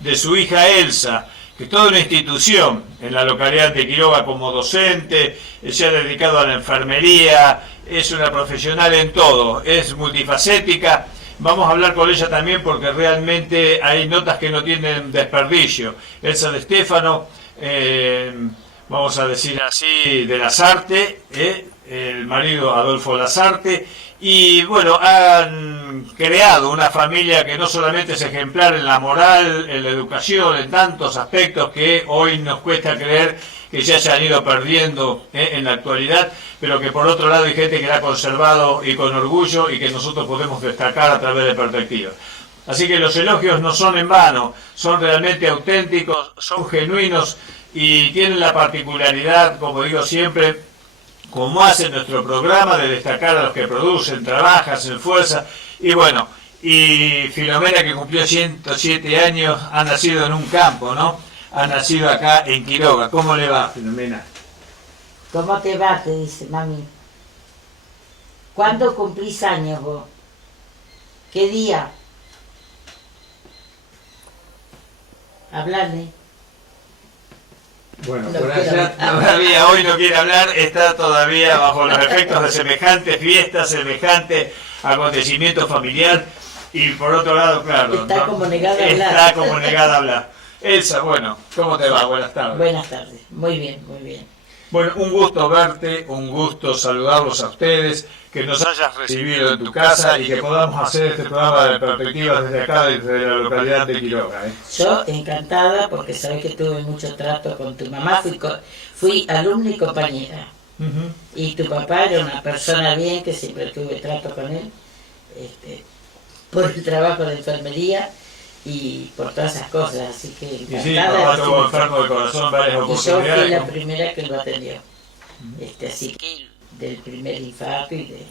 de su hija Elsa, que es toda una institución en la localidad de Quiroga como docente, se ha dedicado a la enfermería, es una profesional en todo, es multifacética. Vamos a hablar con ella también porque realmente hay notas que no tienen desperdicio. Elsa de Stefano, vamos a decir así, de Lasarte, el marido Adolfo Lasarte, y bueno, han creado una familia que no solamente es ejemplar en la moral, en la educación, en tantos aspectos que hoy nos cuesta creer que ya se han ido perdiendo en la actualidad, pero que por otro lado hay gente que la ha conservado y con orgullo y que nosotros podemos destacar a través de perspectivas. Así que los elogios no son en vano, son realmente auténticos, son genuinos y tienen la particularidad, como digo siempre, como hace nuestro programa, de destacar a los que producen, trabajan, se esfuerzan. Y bueno, y Filomena, que cumplió 107 años, ha nacido en un campo, ¿no? Ha nacido acá en Quiroga. ¿Cómo le va, Filomena? ¿Cómo te va? Te dice mami. ¿Cuándo cumplís años vos? ¿Qué día? Hablame. Bueno, por allá todavía hoy no quiere hablar, está todavía bajo los efectos de semejante fiesta, semejante acontecimiento familiar, y por otro lado, claro, está como negada a hablar. Está como negada a hablar. Elsa, bueno, ¿cómo te va? Buenas tardes. Buenas tardes, muy bien, muy bien. Bueno, un gusto verte, un gusto saludarlos a ustedes, que nos hayas recibido en tu casa y que podamos hacer este programa de perspectivas desde acá, desde la localidad de Quiroga. Yo encantada porque sabés que tuve mucho trato con tu mamá, fui alumna y compañera. Y tu papá era una persona bien, que siempre tuve trato con él, por el trabajo de enfermería y por todas esas cosas, así que encantada. Y sí, papá estuvo enfermo de corazón varias oportunidades. Y yo fui la primera que lo atendió, así que del primer infarto y de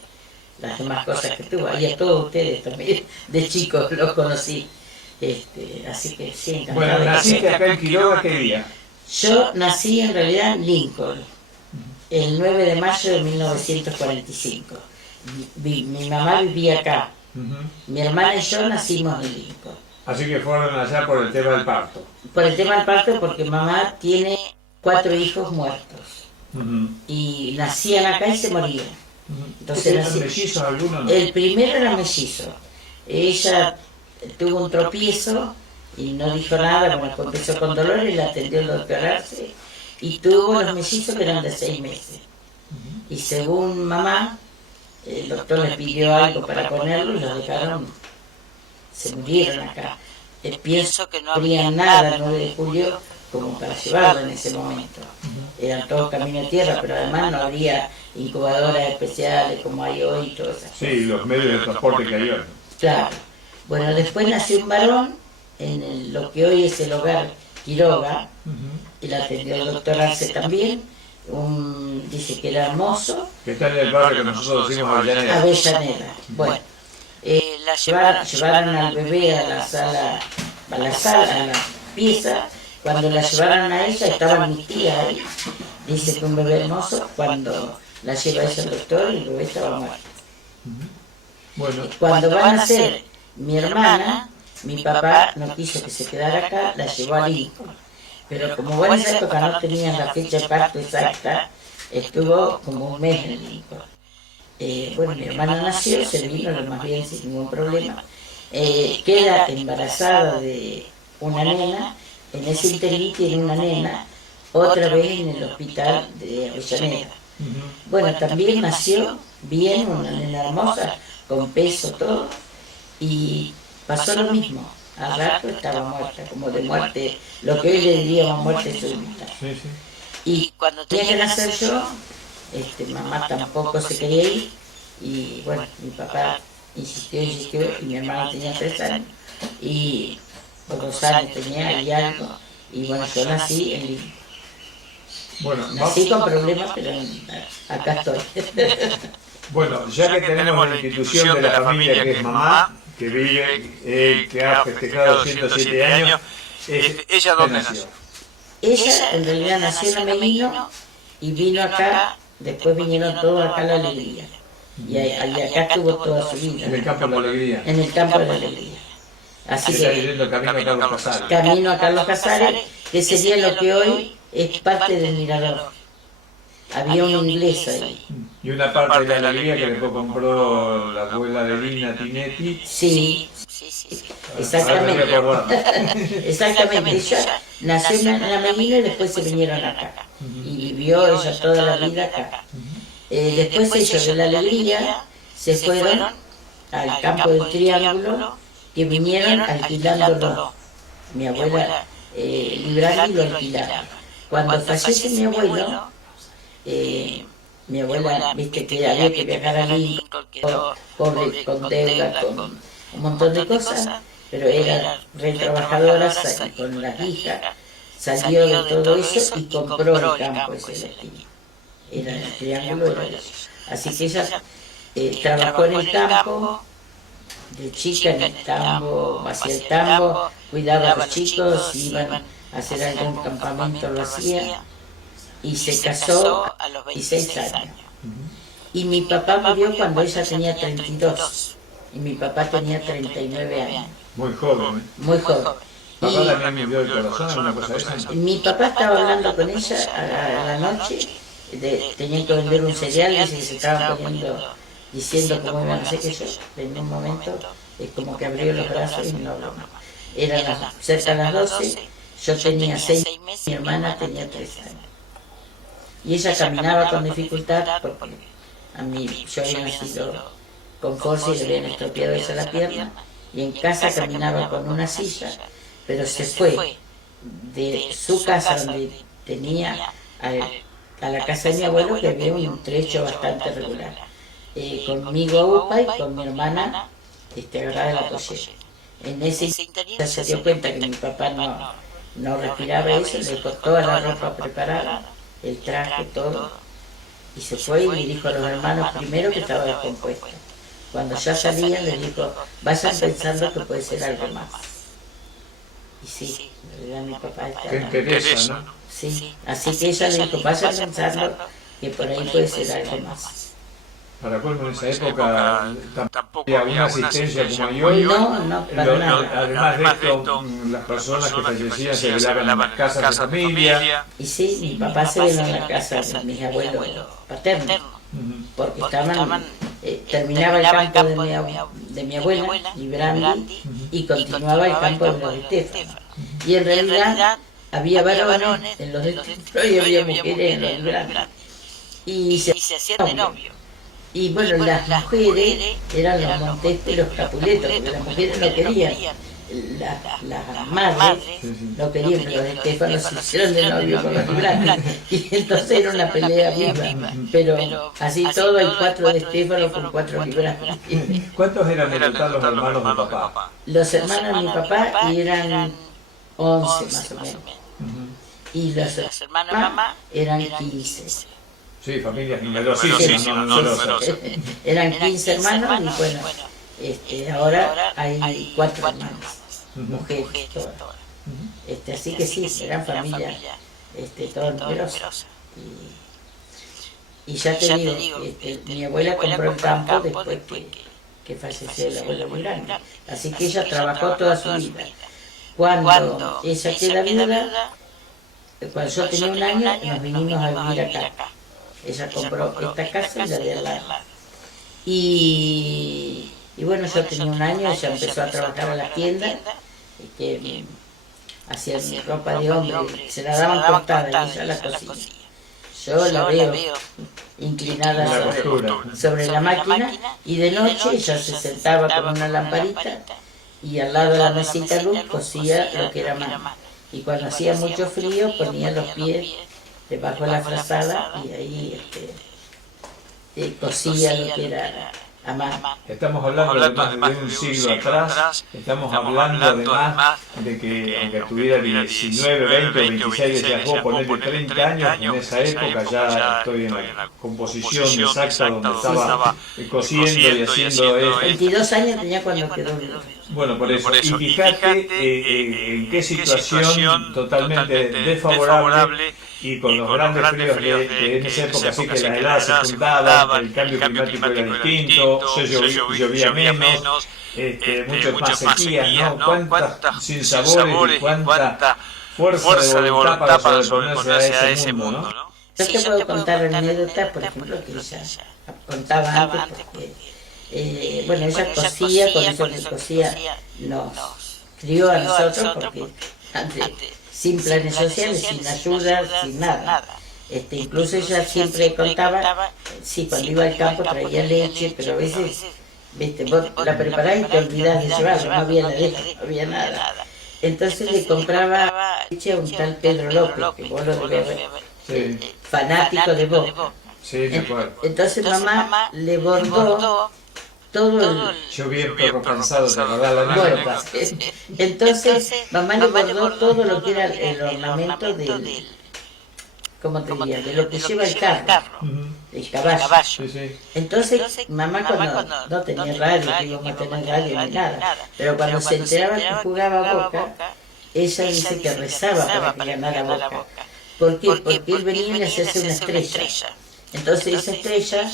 las demás cosas que tuvo, y a todos ustedes también, de chicos los conocí, así que sí, encantada. Bueno, ¿naciste acá en Quiroga qué día? Yo nací en realidad en Lincoln, el 9 de mayo de 1945. Mi mamá vivía acá, mi hermana y yo nacimos en Lincoln. Así que fueron allá por el tema del parto. Por el tema del parto, porque mamá tiene 4 hijos muertos. Y nacían acá y se morían. Entonces ¿Eran mellizos algunos? No? El primero era mellizo. Ella tuvo un tropiezo y no dijo nada, bueno, empezó con dolor y la atendió el doctor Arce. Y tuvo los mellizos que eran de 6 meses. Y según mamá, el doctor le pidió algo para ponerlo y los dejaron, se murieron acá. Pienso que no había nada el 9 de julio como para llevarlo en ese momento. Eran todos camino a tierra, pero además no había incubadoras especiales como hay hoy y todas esas cosas. Sí, los medios de transporte que hay hoy. Claro. Bueno, después nació un varón en lo que hoy es el hogar Quiroga, y la atendió el doctor Arce también. Dice que era hermoso. Que está en el barrio que nosotros decimos Avellaneda. Avellaneda. Bueno, llevaron al bebé a la sala, a la pieza. Cuando la llevaron a ella, estaban mis tías ahí. Dice que un bebé hermoso, cuando la lleva ella al doctor, el bebé estaba muerto. Bueno. Cuando van a nacer mi hermana, mi papá no quiso que se quedara acá, la llevó a Lincoln. Pero como en esa época no tenían la fecha de parto exacta, estuvo como un mes en Lincoln. Bueno, mi hermana nació, se vino lo más bien sin ningún problema. Queda embarazada de una nena, en ese interín tiene una nena, otra vez en el hospital de Avellaneda. Bueno, también nació bien, una nena hermosa, con peso todo, y pasó lo mismo. Al rato estaba muerta, como de muerte, lo que hoy le diríamos muerte súbita. Y cuando tenía que nacer yo, mamá tampoco se quería ir, y bueno, mi papá insistió, y mi hermana tenía 3 años, y por 2 años tenía y algo, y bueno, yo nací en Lima. Bueno, nací con problemas, pero acá estoy. Bueno, ya que tenemos la institución de la familia que es mamá, que vive, que ha festejado 107 años, ¿ella dónde nació? Ella en realidad nació en Amelino y vino acá, después vinieron todos acá a La Alegría. Y acá estuvo toda su vida. En el campo de la alegría. En el campo de la alegría. Así Está que yendo camino a Carlos Casares. camino a Carlos Casares, que sería lo que hoy es parte del Mirador. Había un inglés ahí. Y una parte de la alegría que después compró la abuela de Lina Tinetti. Sí, exactamente. Exactamente. Ella nació en la Meguino y después se vinieron acá. Y vivió ella toda la vida acá. Después ellos de la alegría se fueron al campo del Triángulo, que vinieron alquilándolo. Mi abuela Librandi lo alquilaba. Cuando fallece mi abuela, viste que había que viajar a Lincoln, pobre, con deuda, con un montón de cosas, pero era re trabajadora, con las hijas, salió de todo eso y compró el campo ese de aquí. Era el Triángulo, era eso. Así que ella trabajó en el campo, de chica en el tambo, hacía el tambo, cuidaba a los chicos, iban a hacer algún campamento, lo hacía, y se casó a los 26 años. Y mi papá murió cuando ella tenía 32, y mi papá tenía 39 años. Muy joven. Muy joven. ¿Papá también murió del corazón, una cosa de esa? Mi papá estaba hablando con ella a la noche, tenían que vender un cereal, y se estaban poniendo, diciendo cómo iban a hacer, que yo en un momento como que abrió los brazos y no habló más. Eran cerca de las 12, yo tenía 6 meses, mi hermana tenía 3 años. Y ella caminaba con dificultad porque a mí yo había nacido con force y le habían estropeado esa la pierna, y en casa caminaba con una silla, pero se fue de su casa donde tenía a la casa de mi abuelo, que había un trecho bastante regular, conmigo a UPA y con mi hermana agarrada de la pollera. En ese instante se dio cuenta que mi papá no respiraba eso, le dejó toda la ropa preparada, el traje, todo, y se fue y le dijo a los hermanos primero que estaba descompuesto. Cuando ya salían les dijo, vayan pensando que puede ser algo más. Y sí, en realidad mi papá Qué interesa, ¿no? Sí, así que ella le dijo, vayan pensando que por ahí puede ser algo más. Para colmo, en esa época tampoco había una asistencia como hay hoy. No, para nada. Además de esto, las personas que fallecían se velaban en las casas de familia. Y sí, mi papá se veló en la casa de mis abuelos paternos, porque terminaba el campo de mi abuela, Librandi, y continuaba el campo de los Estefano. Y en realidad había varones en los Estefano y había mujeres en los Librandi. Y se hacían de novio. Y bueno, las mujeres eran los Montesco y los Capuletos, porque las mujeres no querían, las madres no querían, pero los Estefanos se hicieron de novio con los Librandi. Y entonces era una pelea viva, pero así todo hay 4 de Estefanos con 4 Librandi. ¿Cuántos eran en total los hermanos de papá? Los hermanos de mi papá eran 11 más o menos, y los hermanos de mamá eran 15. Sí, familias numerosísimas, no numerosas. Eran 15 hermanos y bueno, ahora hay 4 hermanas, mujeres todas. Así que sí, eran familias todas numerosas. Y ya te digo, mi abuela compró el campo después que falleció el abuelo muy grande. Así que ella trabajó toda su vida. Cuando ella queda viuda, cuando yo tenía 1 año, nos vinimos a vivir acá. Ella compró esta casa y la de al lado. Y bueno, yo tenía 1 año, ella empezó a trabajar a la tienda, que hacía mi ropa de hombre, se la daban cortada y ella la cosía. Yo la veo inclinada sobre la máquina, y de noche ella se sentaba con una lamparita y al lado de la mesita de luz cosía lo que era mano. Y cuando hacía mucho frío ponía los pies debajo de la frazada y ahí cosía lo que era a mano. Estamos hablando de más de un siglo atrás, estamos hablando además de que aunque tuviera 19, 20 o 26, decías vos, ponerle 30 años, en esa época ya estoy en la composición exacta donde estaba cosiendo y haciendo esto. 22 años tenía cuando quedó viudo. Bueno, por eso. Y fíjate en qué situación totalmente desfavorable y con los grandes fríos de en esa época, así que las heladas se juntaban, el cambio climático era distinto, llovía menos, mucho más sequía, ¿no? Cuántas sinsabores y cuánta fuerza de voluntad para sobreponerse a ese mundo, ¿no? Yo te puedo contar anécdotas, por ejemplo, que ella contaba antes, porque, bueno, ella cosía, con eso que cosía nos crió a nosotros, porque antes, sin planes sociales, sin ayuda, sin nada. Incluso ella siempre contaba, sí, cuando iba al campo traía leche, pero a veces, viste, vos la preparás y te olvidás de llevarla, no había ladera, no había nada. Entonces le compraba leche a un tal Pedro López, que vos lo debés ver, fanático de Boca. Sí, me acuerdo. Entonces mamá le bordó todo el... Yo vi el perro cansado de guardar la anécdota. Entonces mamá le bordó todo lo que era el ornamento del... ¿Cómo te diría? De lo que lleva el carro, el caballo. Entonces mamá cuando no tenía radio, que íbamos a tener radio ni nada, pero cuando se enteraba que jugaba Boca, ella dice que rezaba para que ganara Boca. ¿Por qué? Porque él venía y hacía una estrella. Entonces esa estrella,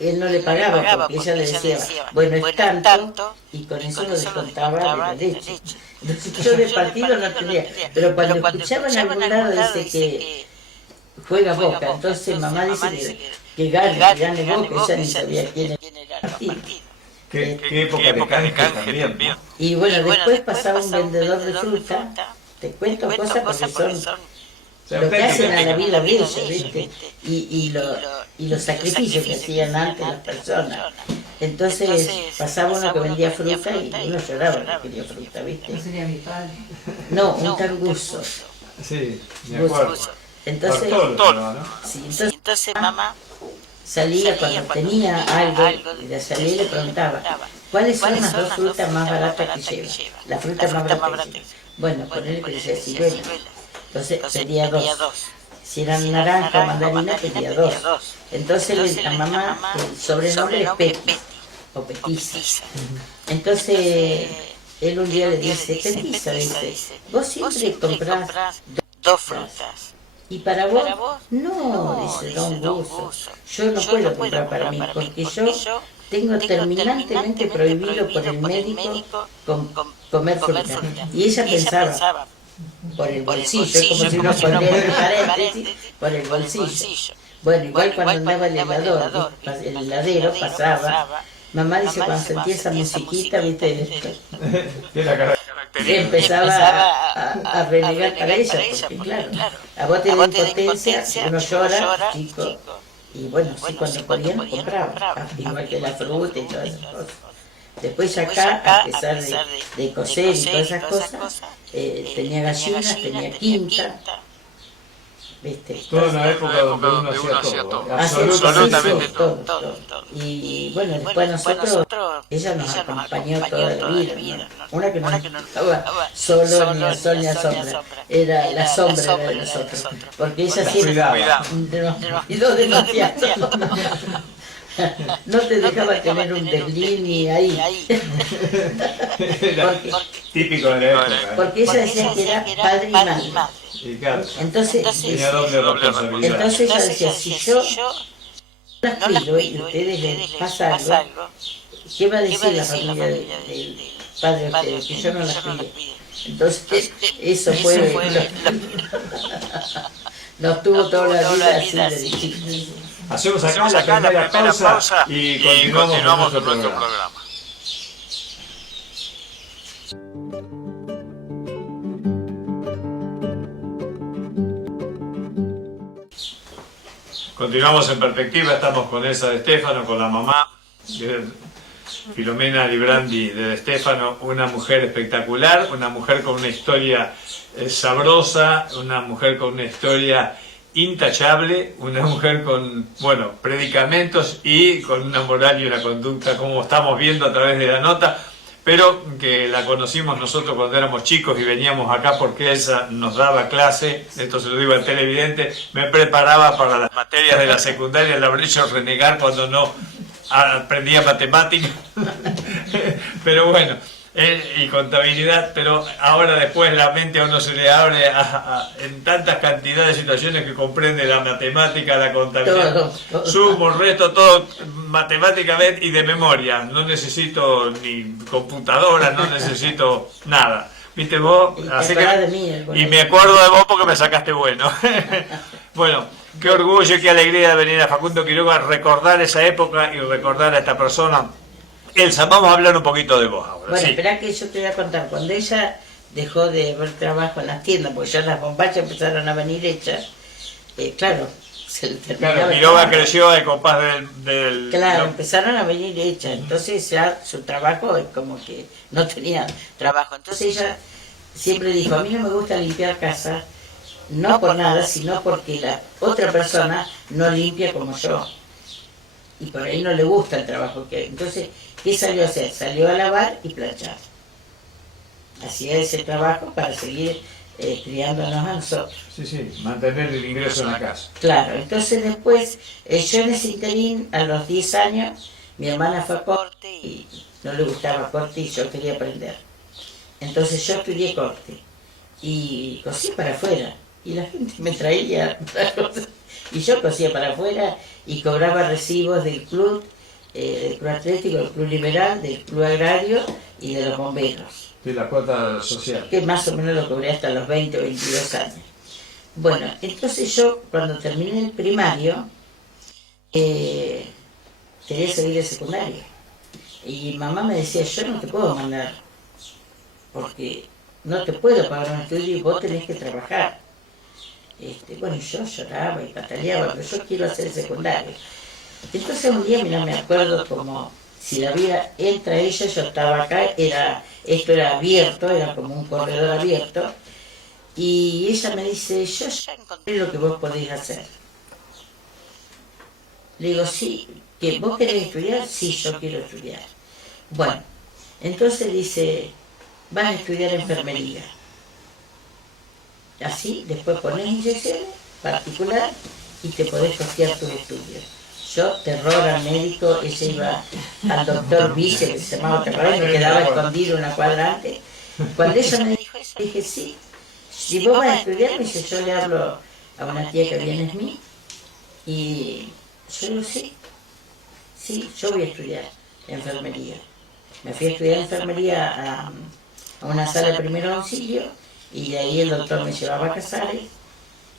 él no le pagaba, porque ella le decía, bueno, es tanto, y con eso lo descontaba de la leche. Entonces yo de partido no tenía, pero cuando escuchaban a algún lado dice que juega Boca, entonces mamá dice que gane Boca, ella ni sabía quién era el partido. ¿Qué época de canje también? Y bueno, después pasaba un vendedor de fruta, te cuento cosas porque son... lo que hacen a la vida de ellos, ¿viste? Y los sacrificios que hacían antes las personas. Entonces pasaba uno que vendía fruta y uno lloraba que quería fruta, ¿viste? ¿No sería mi padre? No, un tal Guso. Sí, me acuerdo. Entonces, sí, entonces mamá salía cuando tenía algo, y la salía y le preguntaba, ¿cuáles son las dos frutas más baratas que lleva? La fruta más barata que lleva. Bueno, ponele que decía ciruela. Entonces pedía dos. Si eran naranja o mandarina, pedía dos. Entonces la mamá, el sobrenombre es Peti, o Petiza. Entonces él un día le dice, Petiza, dice, vos siempre comprás dos frutas. ¿Y para vos? No, dice Don Guso. Yo no puedo comprar para mí, porque yo tengo terminantemente prohibido por el médico comer fruta. Y ella pensaba, por el bolsillo, como si no pondría el paréntesis, por el bolsillo. Bueno, igual cuando andaba el heladero pasaba, mamá dice cuando sentía esa musiquita, viste, empezaba a renegar para ella, porque claro, a vos te da impotencia, uno llora, chico, y bueno, sí, cuando podían compraba, igual que la fruta y todas esas cosas. Después acá, a pesar de coser y todas esas cosas, tenía gallinas, tenía quinta, ¿viste? Toda una época donde uno hacía todo, absolutamente todo. Y bueno, después nosotros, ella nos acompañó toda la vida, una que no estaba solo ni a sol ni a sombra, era la sombra de nosotros, porque ella siempre nos cuidó demasiado. No te dejaba tener un desliz ni ahí. Típico de la época. Porque ella decía que era padre y madre. Entonces ella decía, si yo las cuido y a ustedes les pasa algo, ¿qué va a decir la familia del padre de ustedes? Que yo no las cuidé. Entonces eso fue... Nos tuvo toda la vida así de difícil. Hacemos acá la primera pausa y continuamos con nuestro programa. Continuamos en perspectiva, estamos con Elsa de Stefano, con la mamá, Filomena Librandi de Stefano, una mujer espectacular, una mujer con una historia sabrosa, una mujer con una historia intachable, una mujer con, bueno, predicamentos y con una moral y una conducta, como estamos viendo a través de la nota, pero que la conocimos nosotros cuando éramos chicos y veníamos acá porque ella nos daba clase, esto se lo digo al televidente, me preparaba para las materias de la secundaria, la habré hecho renegar cuando no aprendía matemáticas, pero bueno, y contabilidad, pero ahora después la mente a uno se le abre en tantas cantidades de situaciones que comprende la matemática, la contabilidad, todo. sumo, resto, todo matemáticamente y de memoria. No necesito ni computadora, no necesito nada. ¿Viste vos? Y Así te acordás que, de mí, el y me acuerdo de vos porque me sacaste bueno. Bueno, qué orgullo y qué alegría de venir a Facundo Quiroga a recordar esa época y recordar a esta persona. Elsa, vamos a hablar un poquito de vos ahora. Bueno, Sí. espera que yo te voy a contar. Cuando ella dejó de ver trabajo en las tiendas, porque ya las bombachas empezaron a venir hechas, claro, se le terminaba Claro, el Quiroga trabajo. creció al compás del Claro, ¿no? empezaron a venir hechas, entonces ya su trabajo es como que no tenía trabajo. Entonces ella siempre dijo, a mí no me gusta limpiar casa, no por nada, sino porque la otra persona no limpia como yo. Y por ahí no le gusta el trabajo que... Entonces, ¿qué salió a hacer? Salió a lavar y planchar. Hacía ese trabajo para seguir criándonos a nosotros. Sí, sí, mantener el ingreso en la casa. Claro, entonces después, yo en ese interín, a los 10 años, mi hermana fue a corte y no le gustaba corte y yo quería aprender. Entonces yo estudié corte y cosí para afuera. Y la gente me traía y yo cosía para afuera y cobraba recibos del club atlético, del club liberal, del club agrario y de los bomberos. De la cuota social. Que más o menos lo cobré hasta los 20 o 22 años. Bueno, entonces yo cuando terminé el primario quería seguir el secundario. Y mamá me decía, yo no te puedo mandar, porque no te puedo pagar un estudio y vos tenés que trabajar. Bueno, yo lloraba y pataleaba, pero yo quiero hacer el secundario. Entonces un día, mira, me acuerdo como si la vida entra ella, yo estaba acá, esto era abierto, era como un corredor abierto, y ella me dice, yo ya encontré lo que vos podés hacer. Le digo, sí, ¿que vos querés estudiar? Sí, yo quiero estudiar. Bueno, entonces dice, vas a estudiar enfermería. Así, después pones inyecciones particular y te podés costear tus estudios. Yo, terror al médico, ella iba al doctor Vice, que se llamaba terror, y me quedaba escondido una cuadra antes. Cuando ella me dijo eso, dije, sí, si vos vas a estudiar, me dice, yo le hablo a una tía que viene en mí, y yo digo, sí, yo voy a estudiar enfermería. Me fui a estudiar enfermería a una sala de primer auxilio, y de ahí el doctor me llevaba a Casares,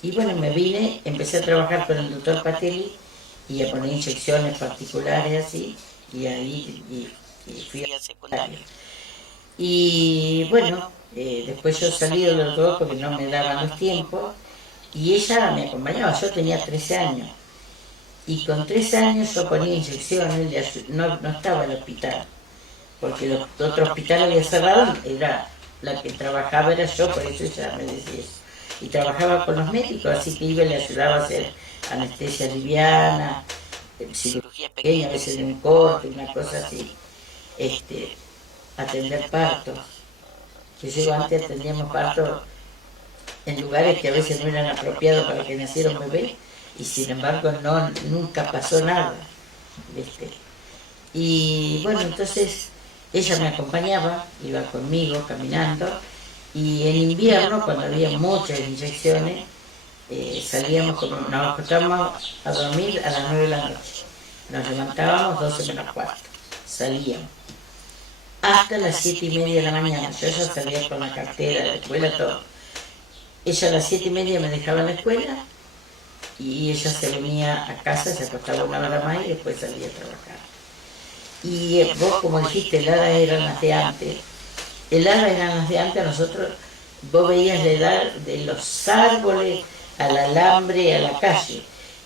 y bueno, me vine, empecé a trabajar con el doctor Patelli, y a poner inyecciones particulares así, y ahí y fui al secundario. Y bueno, después yo salí de los dos porque no me daban los tiempos, y ella me acompañaba, yo tenía 13 años, y con 13 años yo ponía inyecciones, no estaba en el hospital, porque el otro hospital había cerrado, era la que trabajaba era yo, por eso ella me decía eso. Y trabajaba con los médicos, así que iba y le ayudaba a hacer anestesia liviana, cirugía pequeña, a veces de un corte, una cosa así, atender partos. Que yo antes atendíamos partos en lugares que a veces no eran apropiados para que naciera un bebé, y sin embargo nunca pasó nada, ¿viste? Y bueno, entonces ella me acompañaba, iba conmigo caminando, y en invierno, cuando había muchas inyecciones, salíamos, nos acostábamos a dormir a las 9 de la noche, nos levantábamos 12 menos cuarto, salíamos hasta las 7:30 de la mañana. Yo ya salía con la cartera de la escuela, todo. Ella a las 7:30 me dejaba en la escuela y ella se venía a casa, se acostaba una hora más y después salía a trabajar. Y vos, como dijiste, heladas eran las de antes. Heladas eran las de antes, a nosotros, vos veías la edad de los árboles al alambre, a la calle.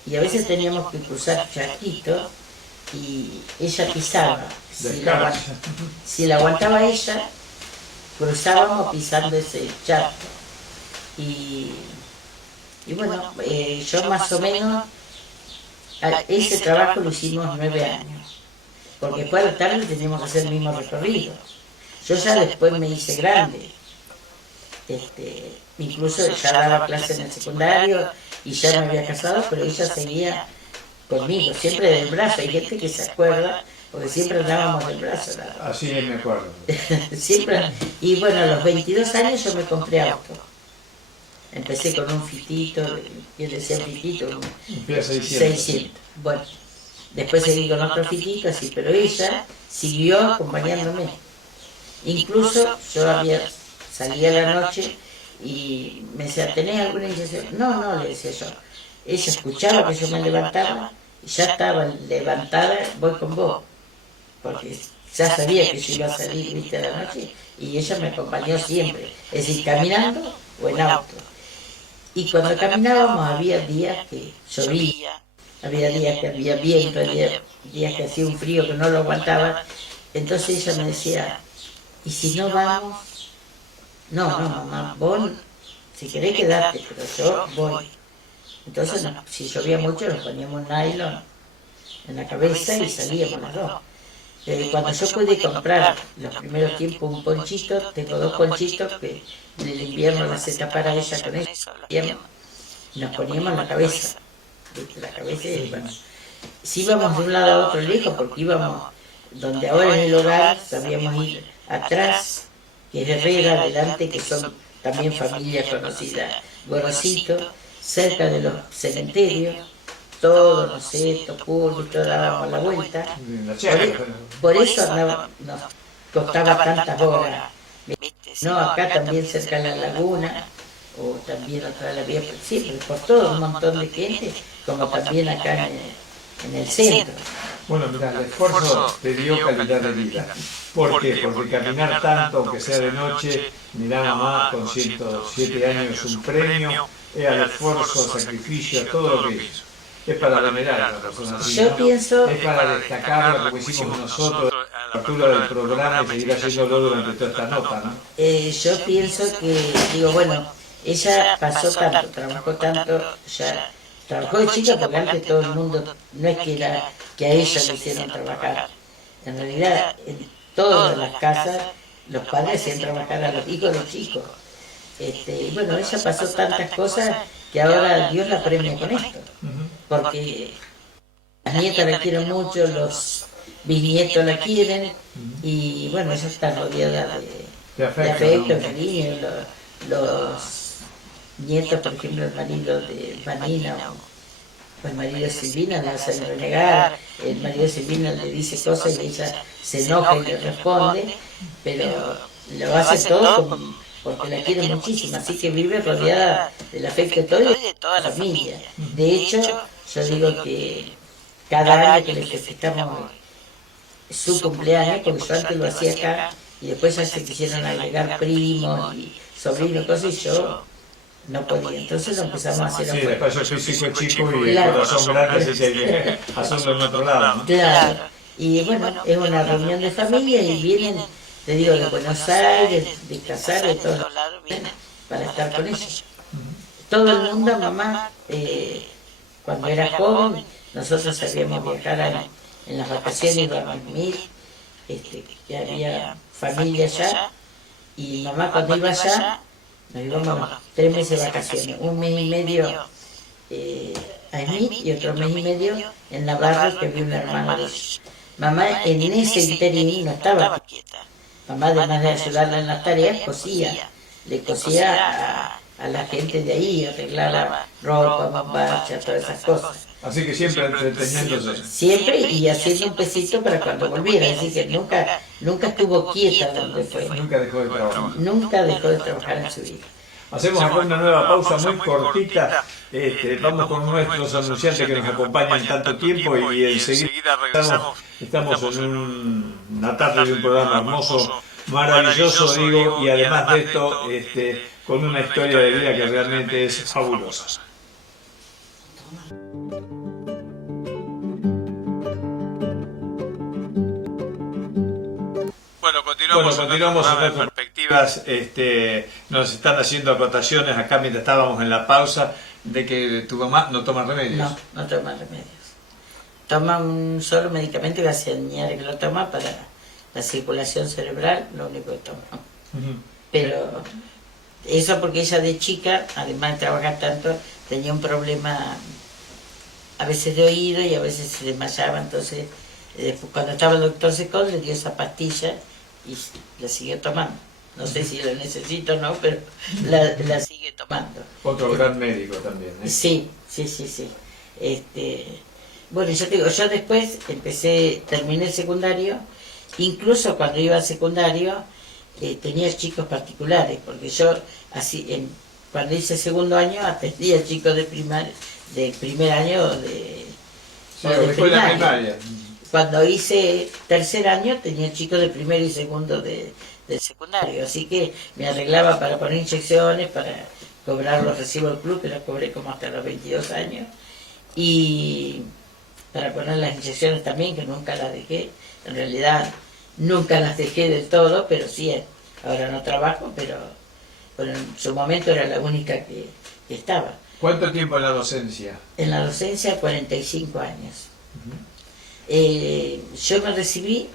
Y a veces teníamos que cruzar charquitos y ella pisaba. Si la aguantaba ella, cruzábamos pisando ese charco. Y bueno, yo más o menos, ese trabajo lo hicimos 9 años. Porque después de la tarde teníamos que hacer el mismo recorrido. Yo ya después me hice grande. Incluso ya daba clases en el secundario y ya me había casado, pero ella seguía conmigo, siempre del brazo. Hay gente que se acuerda, porque siempre andábamos del brazo. Así es, me acuerdo. Siempre. Y bueno, a los 22 años yo me compré auto. Empecé con un fitito, ¿quién decía fitito? Un Fiat 600. 600. Bueno, después seguí con otro fitito así, pero ella siguió acompañándome. Incluso yo salía a la noche y me decía, ¿tenés alguna inyección? No, no, le decía yo. Ella escuchaba que yo me levantaba y ya estaba levantada, voy con vos. Porque ya sabía que yo iba a salir, viste, a la noche, y ella me acompañó siempre, es decir, caminando o en auto. Y cuando caminábamos había días que llovía, había días que había viento, había días que hacía un frío que no lo aguantaba. Entonces ella me decía, ¿y si no vamos? No, no, mamá, vos, si querés quedarte, pero yo voy. Entonces, si llovía mucho, nos poníamos nylon en la cabeza y salíamos las dos. Cuando yo pude comprar los primeros tiempos un ponchito, tengo 2 ponchitos que en el invierno las sé tapar a ella con eso, nos poníamos en la cabeza. ¿Viste? La cabeza y bueno, si íbamos de un lado a otro lejos, porque íbamos donde ahora en el hogar, sabíamos ir atrás, que es Herrera, adelante, que son también familias conocidas, Gorosito, cerca de los cementerios, todo, no sé, Topur, y todo dábamos la vuelta. Por eso nos costaba tantas horas. No, acá también cerca de la laguna, o también otra la vía, siempre por todo un montón de gente, como también acá en el centro. Bueno, mira, el esfuerzo te dio calidad de vida. ¿Por qué? Porque caminar tanto, aunque sea de noche, mirá mamá con 107 años un premio, es al esfuerzo, al sacrificio, a todo lo que hizo. Es para venerar a la persona así, Yo ¿no? pienso, es para destacarlo, como hicimos nosotros, la apertura del programa y seguir haciéndolo durante toda esta nota, ¿no? yo pienso que, digo, bueno, ella pasó tanto, trabajó tanto, ya trabajó de chica porque antes todo el mundo, no es que a ella le hicieron trabajar, en realidad en todas las casas los padres hacían trabajar a los hijos de los chicos. Y bueno, ella pasó tantas cosas que ahora Dios la premia con esto, porque las nietas la quieren mucho, los bisnietos la quieren, y bueno, ella está rodeada de afecto, de cariño. Los nietos, por ejemplo, el marido de Vanina o el marido de Silvina le hacen renegar, el marido de Silvina le dice cosas y ella se enoja y le responde, pero lo hace todo porque la quiere muchísimo, así que vive rodeada del afecto de todo y de toda la familia. De hecho, yo digo que cada año que le festejamos su cumpleaños, porque yo antes lo hacía acá, y después ya se quisieron agregar primos y sobrinos, cosas, y yo no podía. Entonces lo empezamos a hacer. Sí, después yo soy chico y el corazón grande, así que hacerlo en otro lado, ¿no? Claro. Y bueno, es una reunión de familia y vienen, te digo, de Buenos Aires, de Casares, de todos lados, vienen para estar con ellos. Todo el mundo, mamá, cuando era joven, nosotros sabíamos viajar en las vacaciones, íbamos a dormir, que había familia allá, y mamá cuando iba allá, nos íbamos 3 meses de vacaciones, 1 mes y medio a Smith y otro mes y medio en Navarra, que había un hermano de ellos. Mamá en ese interín no estaba quieta. Mamá, además de ayudarla en las tareas, cosía. Le cosía a la gente de ahí, arreglaba ropa, bombacha, todas esas cosas. Así que siempre entreteniéndose. Siempre y haciendo un pesito para cuando volviera. Así que nunca estuvo quieta donde fue. Nunca dejó de trabajar. Nunca dejó de trabajar en su vida. Hacemos acá una nueva pausa muy cortita. Vamos con nuestros anunciantes que nos acompañan tanto tiempo y enseguida estamos en una tarde de un programa hermoso, maravilloso, digo, y además de esto, con una historia de vida que realmente es fabulosa. Bueno, continuamos en las perspectivas. Nos están haciendo acotaciones acá mientras estábamos en la pausa de que tu mamá no toma remedios. No toma remedios. Toma un solo medicamento que hace años que lo toma para la circulación cerebral, lo único que toma. Pero eso porque ella de chica, además de trabajar tanto, tenía un problema a veces de oído y a veces se desmayaba, entonces Después, cuando estaba el doctor Secón, le dio esa pastilla y la siguió tomando. No sé si la necesito o no, pero la sigue tomando. Otro gran médico también, ¿eh? Sí. Bueno, yo te digo, yo después terminé el secundario, incluso cuando iba al secundario tenía chicos particulares, porque yo cuando hice segundo año atendía chicos del primer año de primaria. Cuando hice tercer año tenía chicos de primero y segundo del secundario, así que me arreglaba para poner inyecciones, para cobrar los recibos del club, que los cobré como hasta los 22 años, y para poner las inyecciones también, que nunca las dejé, en realidad nunca las dejé del todo, pero sí, ahora no trabajo, pero en su momento era la única que estaba. ¿Cuánto tiempo en la docencia? En la docencia 45 años. Yo me recibí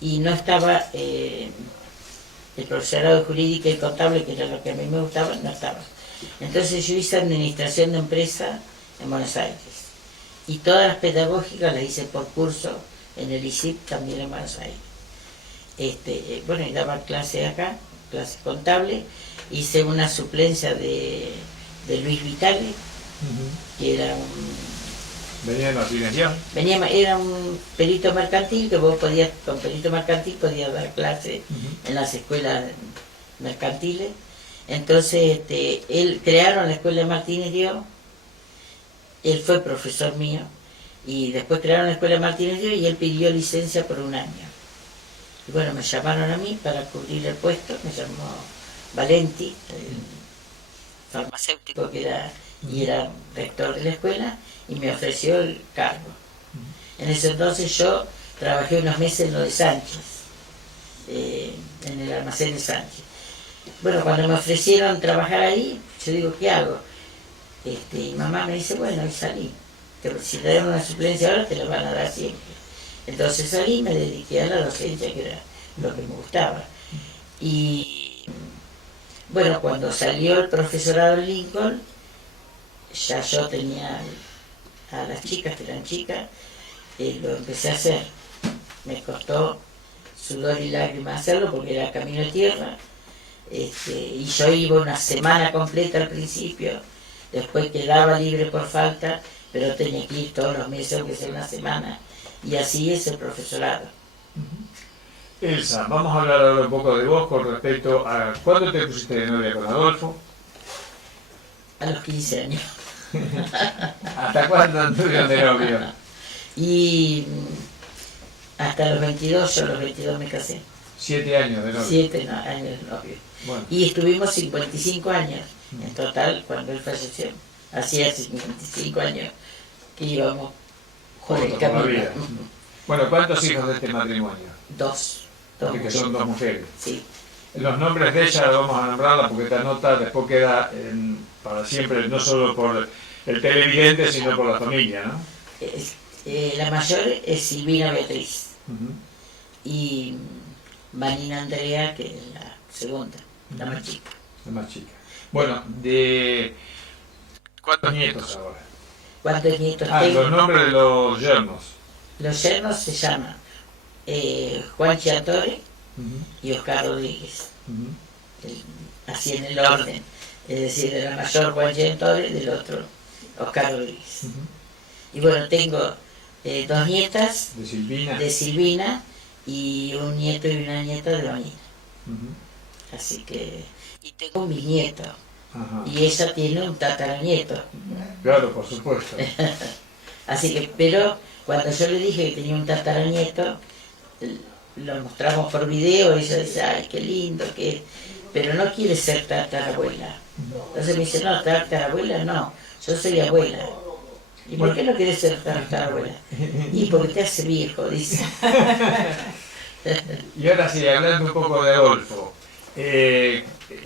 y no estaba el profesorado de jurídica y contable, que era lo que a mí me gustaba, no estaba. Entonces yo hice administración de empresa en Buenos Aires y todas las pedagógicas las hice por curso en el ISIP también en Buenos Aires. Bueno, y daba clase acá, clase contable, hice una suplencia de Luis Vitale, que era ¿Venía de Martínez? Era un perito mercantil, que vos con perito mercantil podías dar clase en las escuelas mercantiles. Entonces, crearon la escuela de Martínez Dio, él fue profesor mío, y después crearon la escuela de Martínez Dio y él pidió licencia por un año. Y bueno, me llamaron a mí para cubrir el puesto, me llamó Valenti, el farmacéutico que era rector de la escuela, y me ofreció el cargo. En ese entonces yo trabajé unos meses en lo de Sánchez, en el almacén de Sánchez. Bueno, cuando me ofrecieron trabajar ahí, yo digo, ¿qué hago? Y mamá me dice, bueno, y salí. Si te dan una suplencia ahora, te la van a dar siempre. Entonces salí y me dediqué a la docencia, que era lo que me gustaba. Y bueno, cuando salió el profesorado en Lincoln, ya yo tenía a las chicas, que eran chicas, lo empecé a hacer. Me costó sudor y lágrimas hacerlo porque era camino de tierra, y yo iba una semana completa al principio, después quedaba libre por falta, pero tenía que ir todos los meses, aunque sea una semana, y así es el profesorado. Elsa, vamos a hablar ahora un poco de vos con respecto a ¿cuándo te pusiste de novia con Adolfo? A los 15 años. ¿Hasta cuándo anduvieron de novio? Y hasta los 22, yo a los 22 me casé. 7 años de novio. 7 años de novio. Bueno. Y estuvimos 55 años en total cuando él falleció. Hacía 55 años que íbamos por el camino. Bueno, ¿cuántos hijos de este matrimonio? Dos. Que son 2 mujeres. Sí. Los nombres de ellas vamos a nombrarlas porque esta nota después queda para siempre, no solo por el televidente, sino por la familia, ¿no? La mayor es Silvina Beatriz. Y Vanina Andrea, que es la segunda, la más chica. La más chica. Bueno, de ¿cuántos nietos ahora? ¿Cuántos nietos tengo? Los nombres de los yernos. Los yernos se llaman Juan Chiatore y Oscar Rodríguez. Así en el orden. Es decir, de la mayor Juan Chiatore, del otro Oscar Rodríguez. Y bueno, tengo 2 nietas de Silvina y un nieto y una nieta de Vanina. Así que... Y tengo un bisnieto. Y ella tiene un tataranieto. Claro, por supuesto. Así que, pero cuando yo le dije que tenía un tataranieto, lo mostramos por video y ella dice, ay, qué lindo, pero no quiere ser tatarabuela. Entonces me dice, no, tatarabuela no, yo soy abuela. ¿Y por qué no quieres ser tatarabuela? Y porque te hace viejo, dice. Y ahora sí, hablando un poco de Adolfo,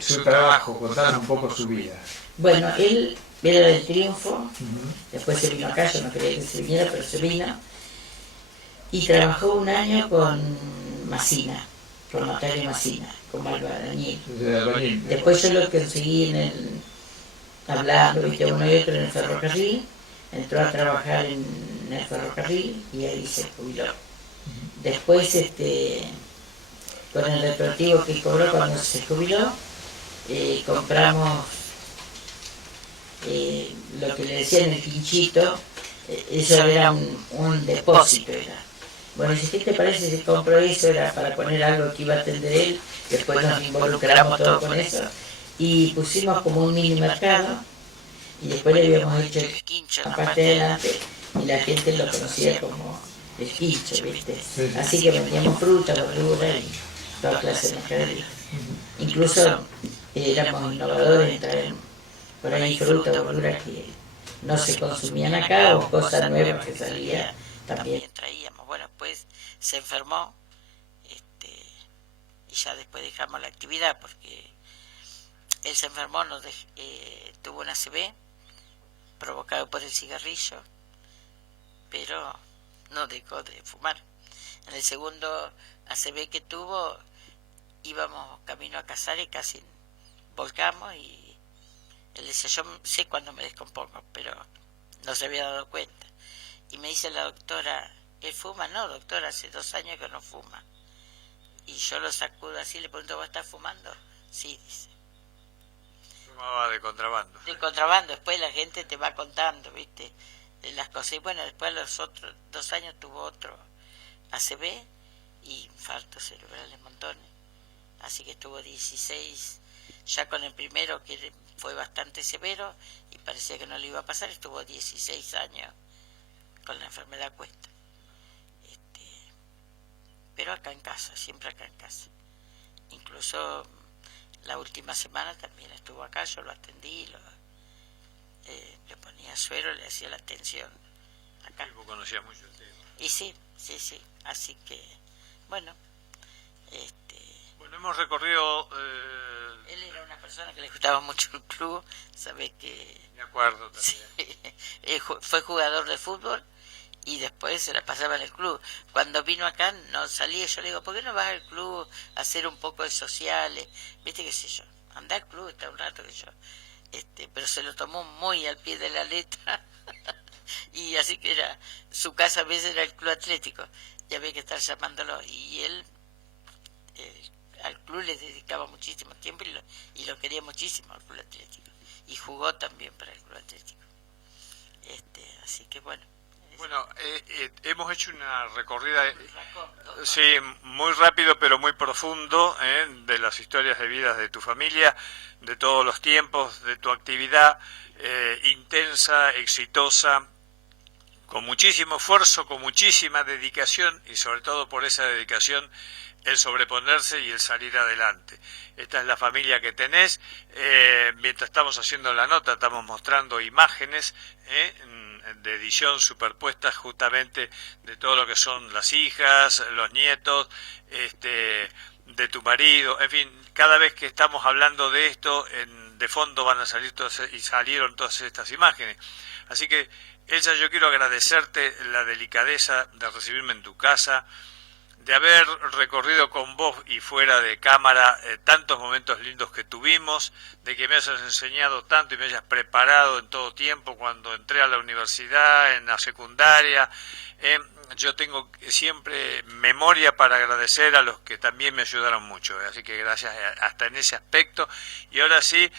su trabajo, contanos un poco su vida. Bueno, él era del Triunfo, después se vino acá, yo no quería que se viniera, pero se vino, y trabajó un año con Massina, con Natalia Massina, como albañil. Después yo lo conseguí hablando, viste, uno y otro en el ferrocarril, entró a trabajar en en el ferrocarril y ahí se jubiló. Después, con el retroactivo que cobró cuando se jubiló, compramos lo que le decían el quinchito, eso era un depósito. Bueno, si ¿qué te parece si compró eso? Era para poner algo que iba a atender él, después nos involucramos todo con eso, y pusimos como un mini mercado, y después le habíamos hecho el quincho en la parte de adelante, y la gente lo conocía como el quincho, ¿viste? Así que vendíamos fruta, verdura y toda clase de mercadería. Incluso éramos innovadores en traer por ahí fruta, verdura que no se consumían acá, o cosas nuevas que salían, también traíamos. Bueno, pues se enfermó, y ya después dejamos la actividad porque él se enfermó, tuvo una ACV provocado por el cigarrillo, pero no dejó de fumar. En el segundo ACV que tuvo, íbamos camino a Casares, casi volcamos, y él decía, yo sé cuándo me descompongo, pero no se había dado cuenta. Y me dice la doctora, ¿él fuma? No, doctora, hace 2 años que no fuma. Y yo lo sacudo así, le pregunto, ¿vos estás fumando? Sí, dice. Fumaba de contrabando. De contrabando, después la gente te va contando, ¿viste? De las cosas. Y bueno, después a los otros 2 años tuvo otro ACV y infartos cerebrales montones. Así que estuvo 16, ya con el primero que fue bastante severo y parecía que no le iba a pasar, estuvo 16 años con la enfermedad a cuesta. Pero acá en casa, siempre acá en casa. Incluso la última semana también estuvo acá, yo lo atendí, le ponía suero, le hacía la atención acá. Y vos conocías mucho el tema. Y sí, así que, bueno, Bueno, hemos recorrido... él era una persona que le gustaba mucho el club, sabés que... Me acuerdo también. Sí, fue jugador de fútbol y después se la pasaba en el club. Cuando vino acá no salía, yo le digo, ¿por qué no vas al club a hacer un poco de sociales? ¿Viste qué sé yo? Anda al club, está un rato que yo. Pero se lo tomó muy al pie de la letra y así que era, su casa a veces era el club atlético y había que estar llamándolo, y él al club le dedicaba muchísimo tiempo y lo quería muchísimo al club atlético, y jugó también para el club atlético. Así que bueno. Bueno, hemos hecho una recorrida, sí, muy rápido pero muy profundo, de las historias de vidas de tu familia, de todos los tiempos, de tu actividad intensa, exitosa, con muchísimo esfuerzo, con muchísima dedicación, y sobre todo por esa dedicación el sobreponerse y el salir adelante. Esta es la familia que tenés. Mientras estamos haciendo la nota, estamos mostrando imágenes de edición superpuestas justamente de todo lo que son las hijas, los nietos, de tu marido, en fin, cada vez que estamos hablando de esto, de fondo van a salir y salieron todas estas imágenes. Así que, Elsa, yo quiero agradecerte la delicadeza de recibirme en tu casa, de haber recorrido con vos y fuera de cámara tantos momentos lindos que tuvimos, de que me hayas enseñado tanto y me hayas preparado en todo tiempo cuando entré a la universidad, en la secundaria. Yo tengo siempre memoria para agradecer a los que también me ayudaron mucho, así que gracias hasta en ese aspecto. Y ahora sí,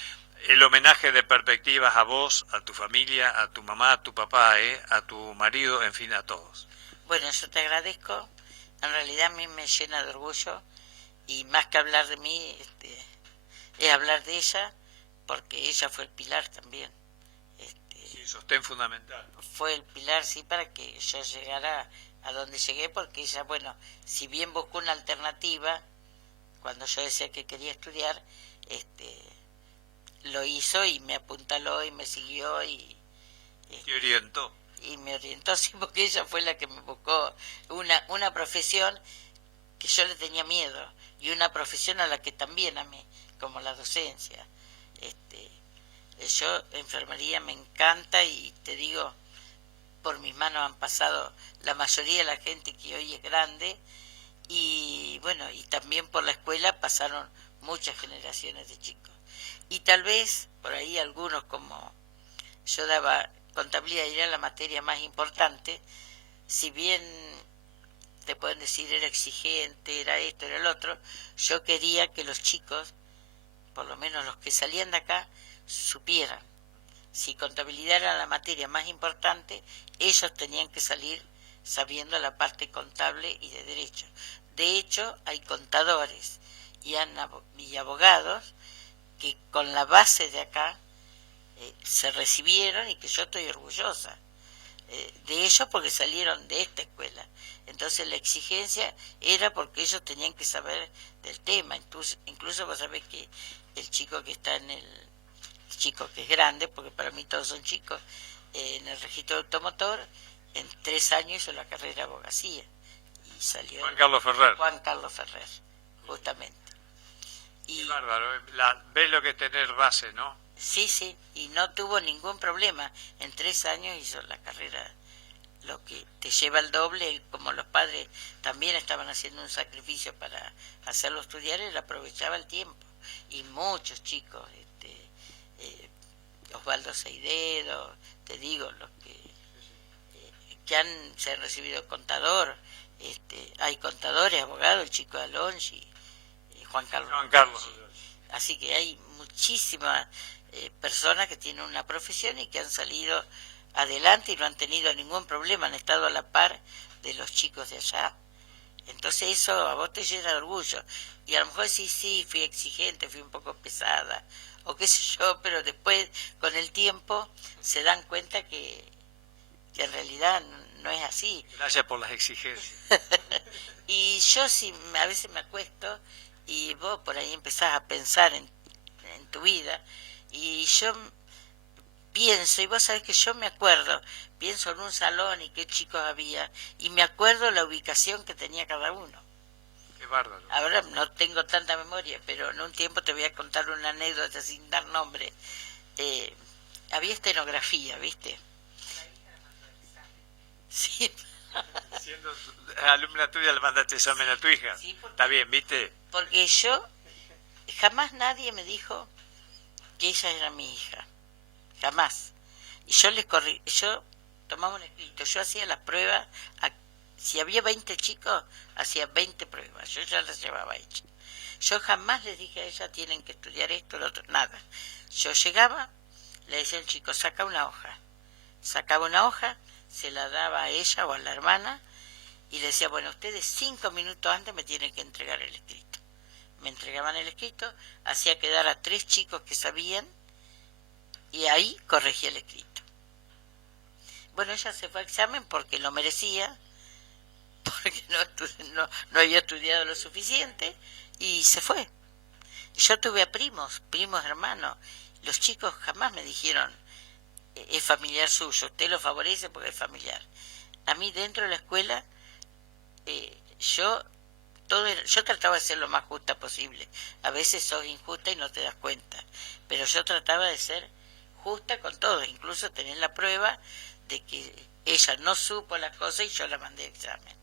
el homenaje de perspectivas a vos, a tu familia, a tu mamá, a tu papá, a tu marido, en fin, a todos. Bueno, yo te agradezco. En realidad a mí me llena de orgullo, y más que hablar de mí, es hablar de ella, porque ella fue el pilar también. Sí, sostén fundamental. Fue el pilar, sí, para que yo llegara a donde llegué, porque ella, bueno, si bien buscó una alternativa, cuando yo decía que quería estudiar, lo hizo y me apuntaló y me siguió y orientó. Y me orientó, sí, porque ella fue la que me buscó una profesión que yo le tenía miedo, y una profesión a la que también amé, como la docencia. Yo, enfermería me encanta, y te digo, por mis manos han pasado la mayoría de la gente que hoy es grande, y bueno, y también por la escuela pasaron muchas generaciones de chicos. Y tal vez por ahí algunos, como yo daba contabilidad era la materia más importante, si bien te pueden decir era exigente, era esto, era el otro, yo quería que los chicos, por lo menos los que salían de acá, supieran. Si contabilidad era la materia más importante, ellos tenían que salir sabiendo la parte contable y de derecho. De hecho, hay contadores y abogados que con la base de acá se recibieron y que yo estoy orgullosa de ellos porque salieron de esta escuela. Entonces la exigencia era porque ellos tenían que saber del tema. Incluso vos sabés que el chico que está en el chico que es grande, porque para mí todos son chicos, en el registro automotor, en 3 años hizo la carrera de abogacía y salió Juan Carlos Ferrer. Juan Carlos Ferrer, justamente. Y bárbaro, ves lo que es tener base, ¿no? Sí, y no tuvo ningún problema. En 3 años hizo la carrera, lo que te lleva el doble, como los padres también estaban haciendo un sacrificio para hacerlo estudiar, él aprovechaba el tiempo. Y muchos chicos, Osvaldo Seidedo, te digo, los que se han recibido contador, hay contadores, abogados, el chico de Alongi, Juan Carlos. Así que hay muchísimas personas que tienen una profesión y que han salido adelante y no han tenido ningún problema, han estado a la par de los chicos de allá. Entonces eso a vos te llena de orgullo. Y a lo mejor sí, fui exigente, fui un poco pesada, o qué sé yo, pero después, con el tiempo, se dan cuenta que en realidad no es así. Gracias por las exigencias. Y yo sí, a veces me acuesto y vos por ahí empezás a pensar en tu vida, y yo pienso, y vos sabés que yo me acuerdo, pienso en un salón y qué chicos había, y me acuerdo la ubicación que tenía cada uno. Qué bárbaro. Ahora no tengo tanta memoria, pero en un tiempo te voy a contar una anécdota sin dar nombre. Había estenografía, ¿viste? Sí. Siendo alumna tuya, le mandaste examen a tu hija. Sí, está bien, ¿viste? Porque jamás nadie me dijo que ella era mi hija. Jamás. Y yo tomaba un escrito, yo hacía las pruebas, si había 20 chicos, hacía 20 pruebas, yo ya las llevaba hechas. Yo jamás les dije a ella, tienen que estudiar esto, lo otro, nada. Yo llegaba, le decía al chico, saca una hoja. Sacaba una hoja, se la daba a ella o a la hermana, y le decía, bueno, ustedes 5 minutos antes me tienen que entregar el escrito. Me entregaban el escrito, hacía quedar a 3 chicos que sabían, y ahí corregía el escrito. Bueno, ella se fue a examen porque lo merecía, porque no había estudiado lo suficiente, y se fue. Yo tuve a primos hermanos. Los chicos jamás me dijeron, es familiar suyo, usted lo favorece porque es familiar. A mí dentro de la escuela, yo trataba de ser lo más justa posible. A veces soy injusta y no te das cuenta, pero yo trataba de ser justa con todos, incluso tener la prueba de que ella no supo las cosas y yo la mandé a examen.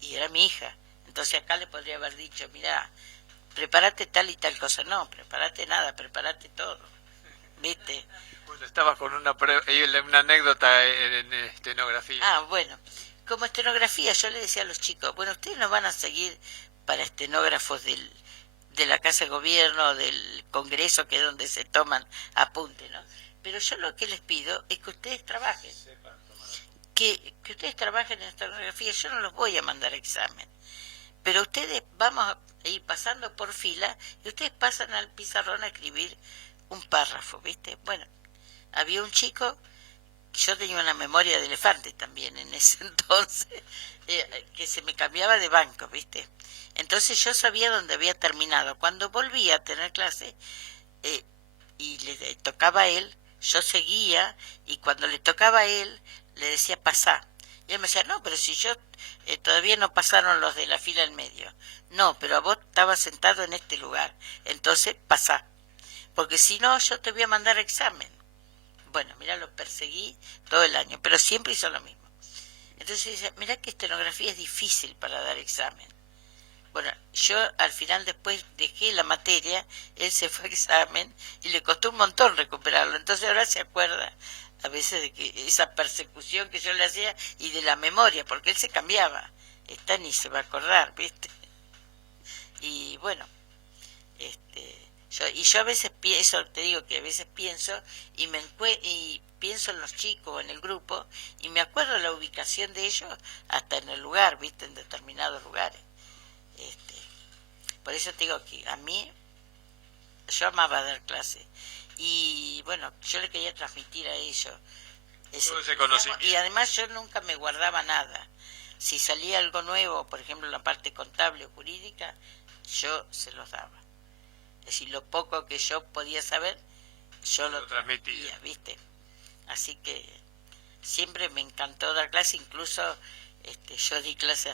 Y era mi hija. Entonces acá le podría haber dicho, mira, prepárate tal y tal cosa. No, prepárate nada, prepárate todo. ¿Viste? Bueno, estabas con una anécdota en estenografía. Ah, bueno. Como estenografía yo le decía a los chicos, bueno, ustedes no van a seguir para estenógrafos de la Casa de Gobierno, del Congreso, que es donde se toman apuntes, ¿no? Pero yo lo que les pido es que ustedes trabajen. Que ustedes trabajen en estenografía, yo no los voy a mandar a examen. Pero ustedes vamos a ir pasando por fila y ustedes pasan al pizarrón a escribir un párrafo, ¿viste? Bueno, había un chico, yo tenía una memoria de elefante también en ese entonces, que se me cambiaba de banco, ¿viste? Entonces yo sabía dónde había terminado. Cuando volvía a tener clase y le tocaba a él, yo seguía, y cuando le tocaba a él, le decía pasá. Y él me decía, no, pero si yo todavía no pasaron los de la fila en medio. No, pero a vos estabas sentado en este lugar, entonces pasá. Porque si no, yo te voy a mandar a examen. Bueno, mira, lo perseguí todo el año, pero siempre hizo lo mismo. Entonces dice, mira que estenografía es difícil para dar examen. Bueno, yo al final después dejé la materia, él se fue a examen y le costó un montón recuperarlo. Entonces ahora se acuerda a veces de que esa persecución que yo le hacía y de la memoria, porque él se cambiaba, esta ni se va a acordar, ¿viste? Y bueno, yo a veces pienso, te digo que a veces pienso y pienso en los chicos, en el grupo, y me acuerdo la ubicación de ellos hasta en el lugar, ¿viste? En determinados lugares. Por eso te digo que a mí, yo amaba dar clase. Y bueno, yo le quería transmitir a ellos todo ese conocimiento. Y además yo nunca me guardaba nada. Si salía algo nuevo, por ejemplo la parte contable o jurídica, yo se los daba. Es decir, lo poco que yo podía saber, yo lo transmitía, ¿viste? Así que siempre me encantó dar clase, incluso yo di clase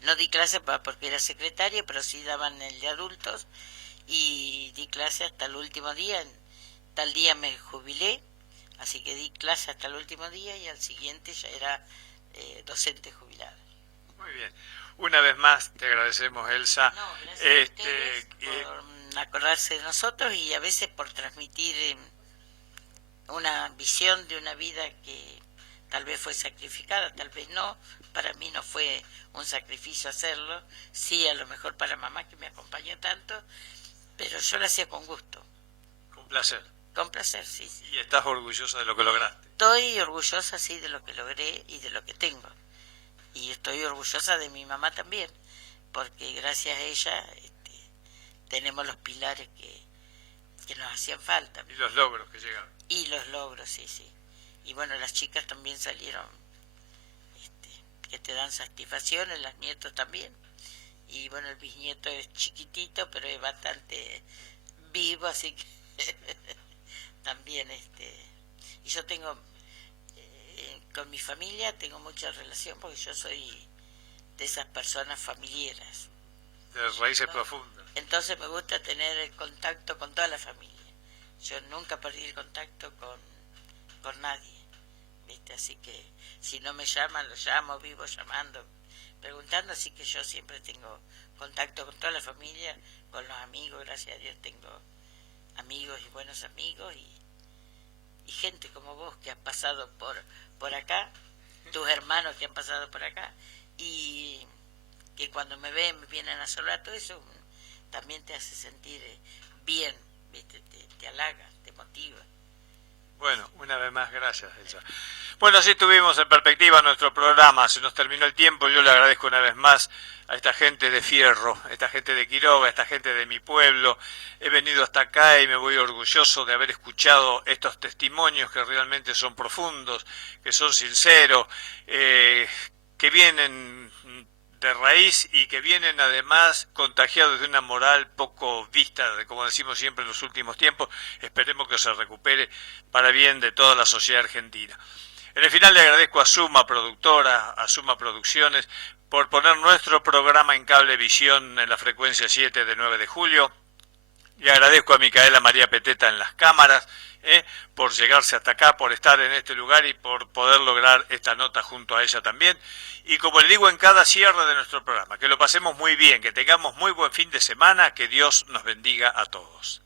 no di clase porque era secretaria, pero sí daban el de adultos, y di clase hasta el último día. Tal día me jubilé, así que di clase hasta el último día y al siguiente ya era docente jubilada. Muy bien. Una vez más te agradecemos, Elsa. No, gracias a ustedes por acordarse de nosotros y a veces por transmitir una visión de una vida que tal vez fue sacrificada, tal vez no. Para mí no fue un sacrificio hacerlo, sí, a lo mejor para mamá que me acompañó tanto, pero yo lo hacía con gusto. Con placer. Con placer, sí. ¿Y estás orgullosa de lo que lograste? Estoy orgullosa, sí, de lo que logré y de lo que tengo. Y estoy orgullosa de mi mamá también, porque gracias a ella tenemos los pilares que nos hacían falta. Y los logros que llegaron. Y los logros, sí, sí. Y bueno, las chicas también salieron, que te dan satisfacciones, las nietos también. Y bueno, el bisnieto es chiquitito, pero es bastante vivo, así que también, y yo tengo, con mi familia tengo mucha relación porque yo soy de esas personas familiares. De raíces profundas. Entonces me gusta tener el contacto con toda la familia. Yo nunca perdí el contacto con nadie, ¿viste? Así que si no me llaman, lo llamo, vivo llamando, preguntando, así que yo siempre tengo contacto con toda la familia, con los amigos, gracias a Dios tengo amigos y buenos amigos y gente como vos que has pasado por acá, tus hermanos que han pasado por acá y que cuando me ven me vienen a saludar, todo eso también te hace sentir bien, ¿viste? Te halaga, te motiva. Bueno, una vez más, gracias, Elsa. Bueno, así tuvimos en perspectiva nuestro programa, se nos terminó el tiempo, yo le agradezco una vez más a esta gente de Fierro, a esta gente de Quiroga, a esta gente de mi pueblo. He venido hasta acá y me voy orgulloso de haber escuchado estos testimonios que realmente son profundos, que son sinceros, que vienen de raíz y que vienen además contagiados de una moral poco vista, de, como decimos siempre en los últimos tiempos. Esperemos que se recupere para bien de toda la sociedad argentina. En el final le agradezco a Suma Productora, a Suma Producciones, por poner nuestro programa en Cablevisión en la frecuencia 7 de 9 de julio. Le agradezco a Micaela María Peteta en las cámaras, por llegarse hasta acá, por estar en este lugar y por poder lograr esta nota junto a ella también. Y como le digo en cada cierre de nuestro programa, que lo pasemos muy bien, que tengamos muy buen fin de semana, que Dios nos bendiga a todos.